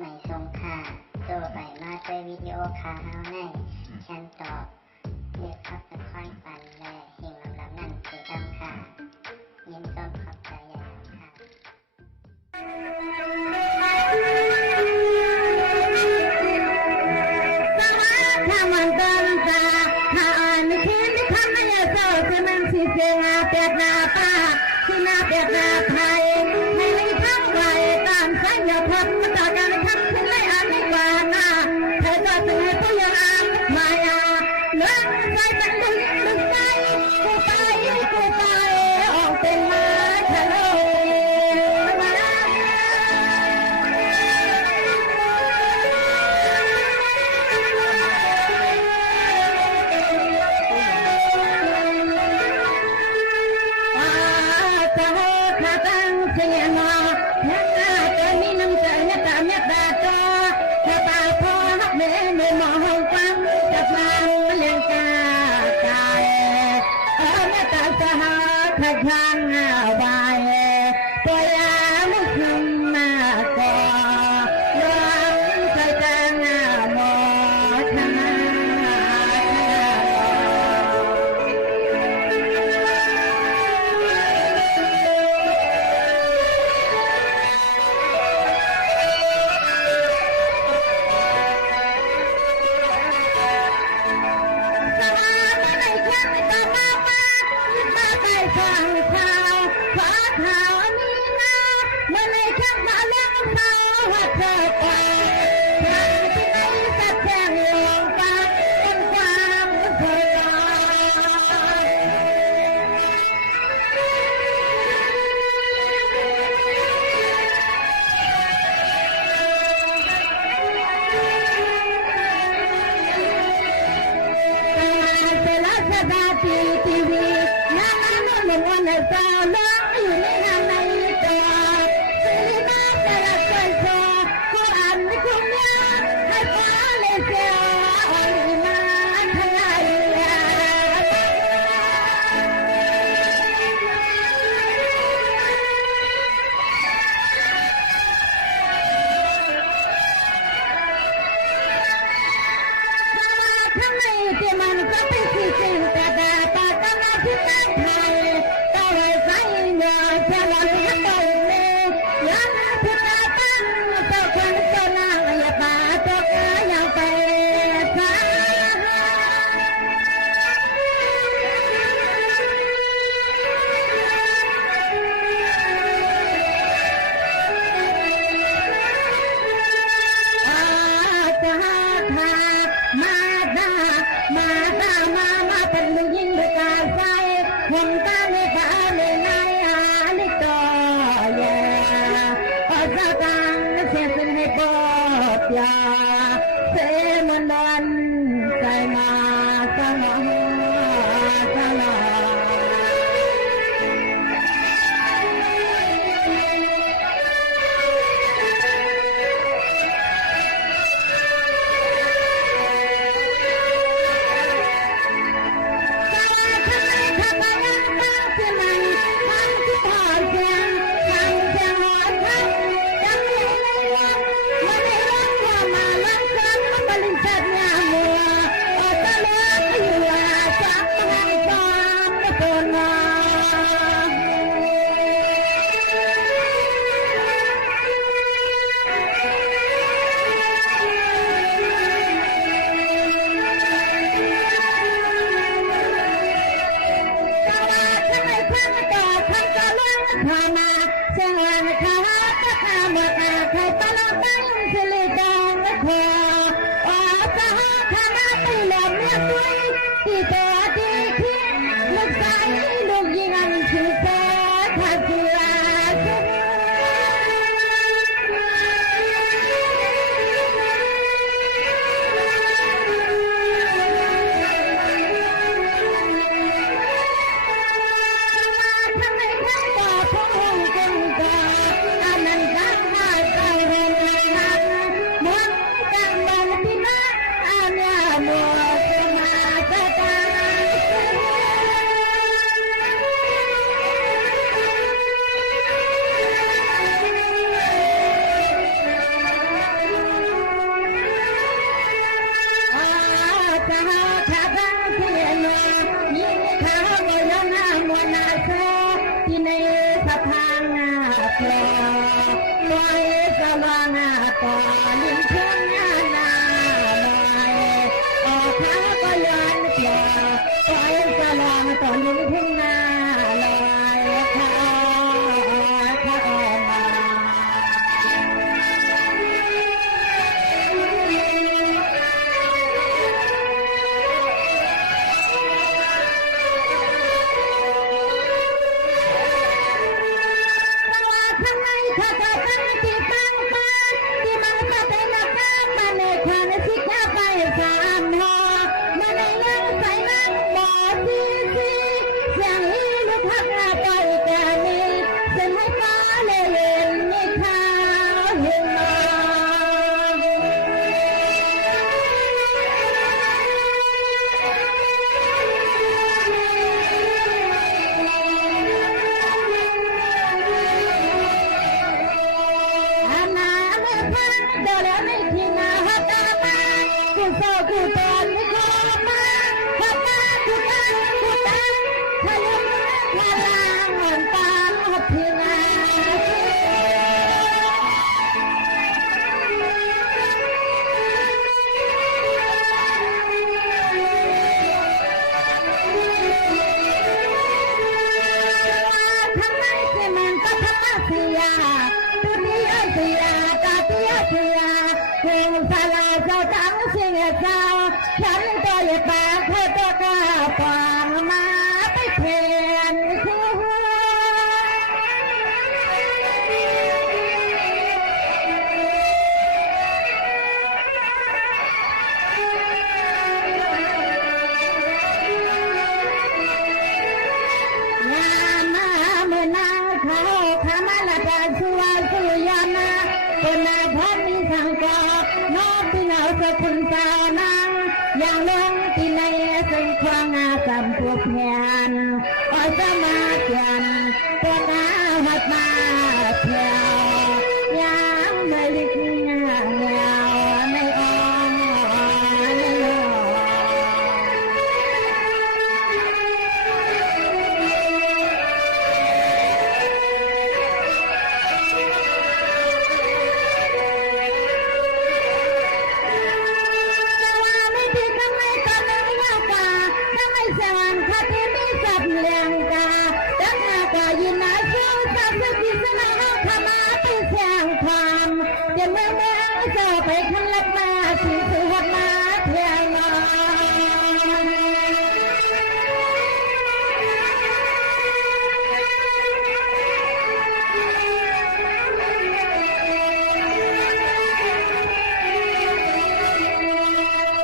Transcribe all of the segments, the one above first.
ไม่ส่งค่าตัวไปมาด้วยวิดีโอคาเฮาในฉันตอบเรียกขับตะค่อยปันและเฮงลำนั่นคือดำค่ะยินต้นขอบใจใหญ่ค่ะมันตันตาถ้าอ่านเขียนที่คำไม่เศร้าจะมันสิเสียงเปียกหน้าป้าที่หน้าเปียกหน้าไทยให้ไม่ทักไกลตามสายอย่าพักมาต่อการทักขึ้นเลยอ่านไม่กว่าหน้าเธอก็ตื่นผู้ยังอ่านมายาเลื่อนใจมันดึงใจกูไปออกเป็นมาทะเลทางบายตัวยาไม่คืนมาก่อนร้องใจจังหมดทางฟังข่าวขอข่าวมีนาเมื่อในช่างมาเลี้ยงสาวหัดเธอไปทางที่ไม่สัดแจ้งลงไปเป็นความเคยตทีวีวันในเจ้าล้างอยู่ในงานในจอสีน้ำแต่ละใจโชเขาอ่านไม่คุ้มยาให้ฟ้าเลยเสียอ่อนมาทลายทั้งในที่มันก็เป็นสิ่งแต่ปากก็น่าที่นั่งไทยมาเป็นลูกยิงด้วยกายไฟผมตาในตาในในอาลิโตเย่ภาษากลางเสียงให้ปอบยาเสมันดันใจมาสมองสลามาเสียงข้าตะขาหมดใครตลอดตั้งสิริดองและคอว่าจะหาข้ามาตีแหลมเนื้อด้วยที่ตัวที่คิดลูกสายลูกยิงอันชื่อแท้ถ้าเชื่ออันนั้นก็มาใจเรียนงาน ปล่อยสว่างต่อลิ้นทุ่งนาลอยออกขาก็ย้อนปล่อยสว่างต่อลิ้นทุ่งนาลอยขาออกมาข้างในข้าก็ตั้งที่ตั้งฟ้าที่มันก็เป็นนักการมาในคานสิกาไปสามหอมาในยังใส่นั่งหมอซีเสียงอีลูกพักไปแก่นี้เส้นให้ฟ้าเลยเห็นนี่ข้าวเห็นมา Dole me kina hata ma, kuso kuton me koma, hata kutan, kalung kalang antang hapina. Thamai semen ka thamasiya, tutiya siya, tatiya siya. Kung sala sa tang singaฉันก็อยากปากเธอตัวกาฟังมาไปเพียนคู่งานมาเมื่อนางเขาขามาละตาชัวสุยามาคนนายพันมีสังกอนอกที่เหงาสะคุณตานังอย่างลงที่ในสิ่งควางอาสัมพวกแผนอ้อยสมาเกียนพวกอาหัดมาเที่ยวยามไม่ลิกงาเงาในอ้อมในโลไปขันลับมาถึงสือวัดมาเที่ยวน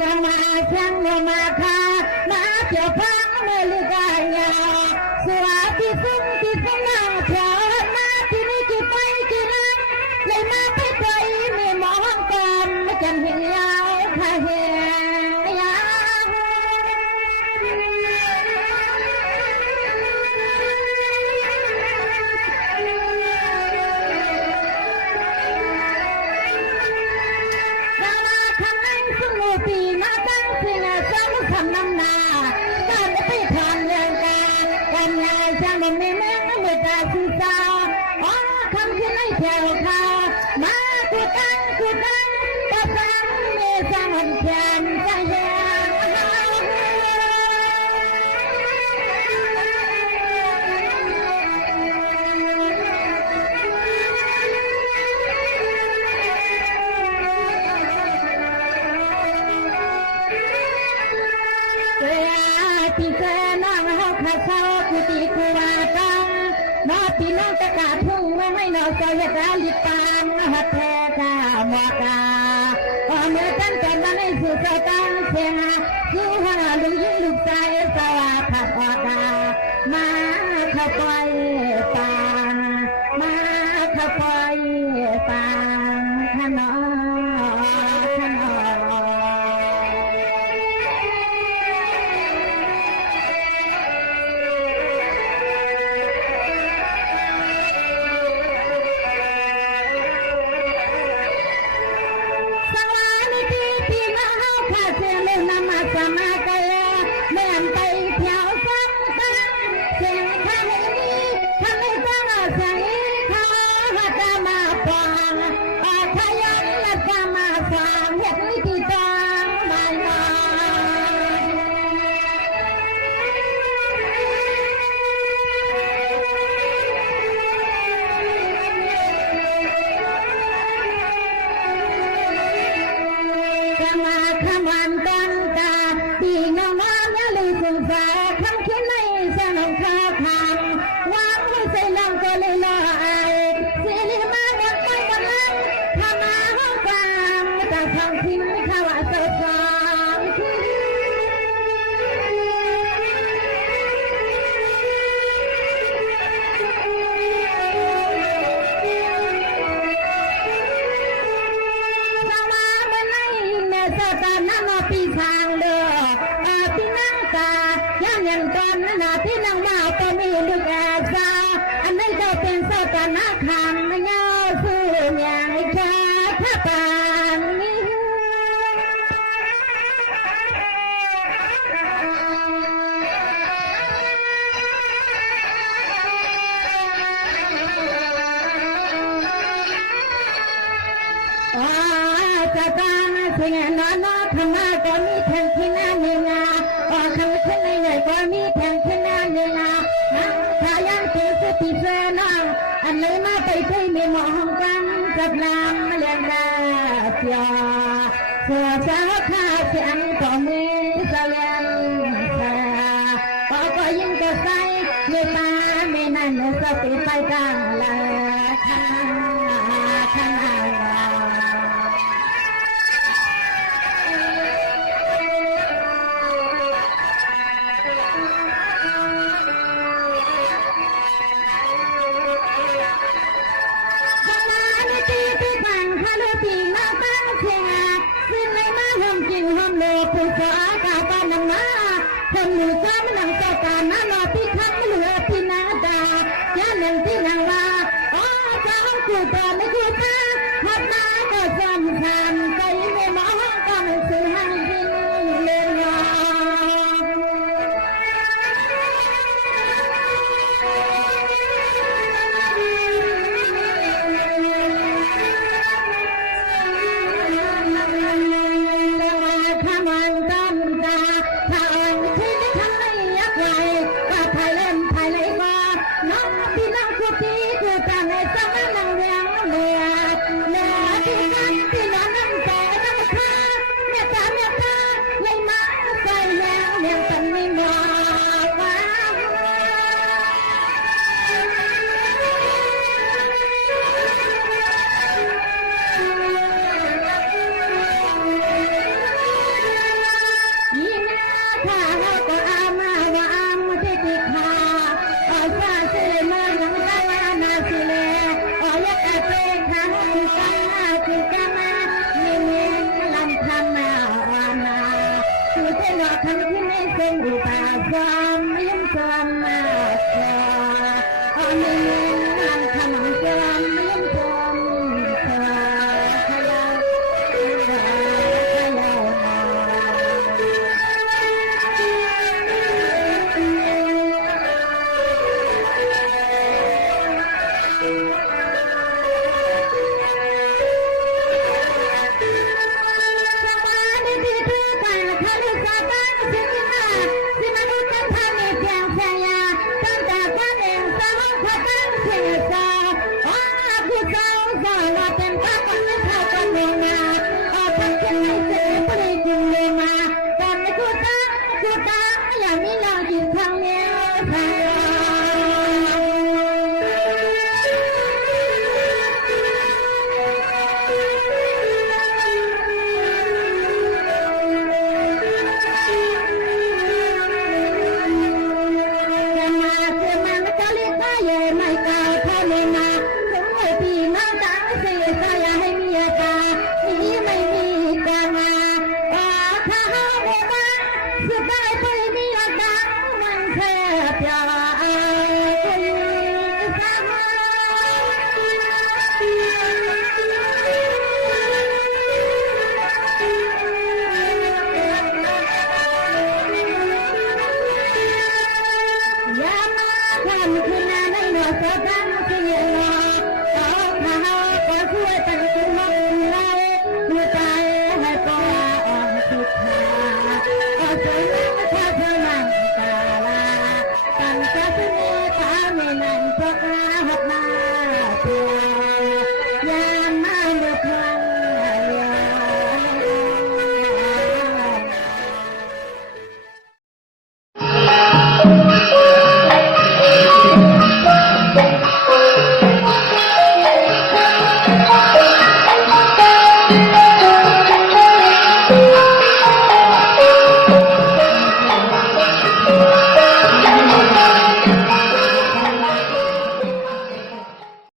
สมาชังโนมาคามาเที่ยวพังเมลิกายาสวัสดีสุขที่สนางเที่ยวมาที่นี่กี่ไปกี่รังเลยมาไปไปไม่มองกันไม่จำเห็นยาวพาเหียาดาราทำให้สนุกปีมาตั้งสิ่งสำคัญนำหน้าการไปทำเรื่องการงานช่างมันไม่แม่งไม่ตาสีสาวอ๋อคำที่ไม่แถวค่ะมากูตั้งก็ฟังไม่สร้างมันแขนใจแย่ที่เจอนางเฮาขาเศร้ากุฏิคูวาตังนอพี่น้องตะกาทุ่งไม่ให้นอใจยาลิปานหัดแท้กาหมอกาพอเมื่อตั้งแต่มาในสุดตั้งเสียงสู้หาลูกยิ่งลูกใจสวาขัดออกามาเข้าไปปางมาเข้าไปปางขนอขนอสมาเกลเมื่อไปเที่ยวซ้ำตั้งเสียงข้างนี้ทำให้ฟังเสียงเขาหัด ฟังขยันและสมาสางเฮ็ดวิธีจังได้มา ขมาขมันกันตาพี่น้องน้องอย่าลืมสงสารคำคิดในสนองข้าทางวางไว้ใส่ลำก็เลยลอยสิริมาหมดไปหมดลังขมาห้องกลางแต่ทางทิ้งข้าวสดสองสตานามาปีทางเด้อพี่นั่งตาย่างยังตอนนั้นพี่นั่งมาก็มีลูกแก่ซาอันนั้นก็เป็นสตานาคำไม่ย่อสู้อย่างชาถ้าปานนี้จะตั้งสิ่งนั้นธรรมะก็มีแทนที่นั่นเองคำขึ้นในใหญ่ก็มีแทนที่นั่นเองถ้ายังถึงสติเสนาอันเลยมาไปคุยไม่มองกันกับลำเลียงราเสียเสือสาวข้าเสียงก็มีเสียงเสียก็ยิ่งก็ใส่ไม่ตาไม่นั่นสติไปกลางละข้างข้างผู้สาวกาบานังนาคนหนึ่งก็มันนังต่อการน้าพี่ทักเหลือพี่นาดาย่าหนึ่งที่นางว่าจ้องกูต่อไม่กูตาหัดนาก็จำคันใจไม่มองก็มันสื่อให้ยินเลียนยาทำที่ไม่เป็นอุปสรรค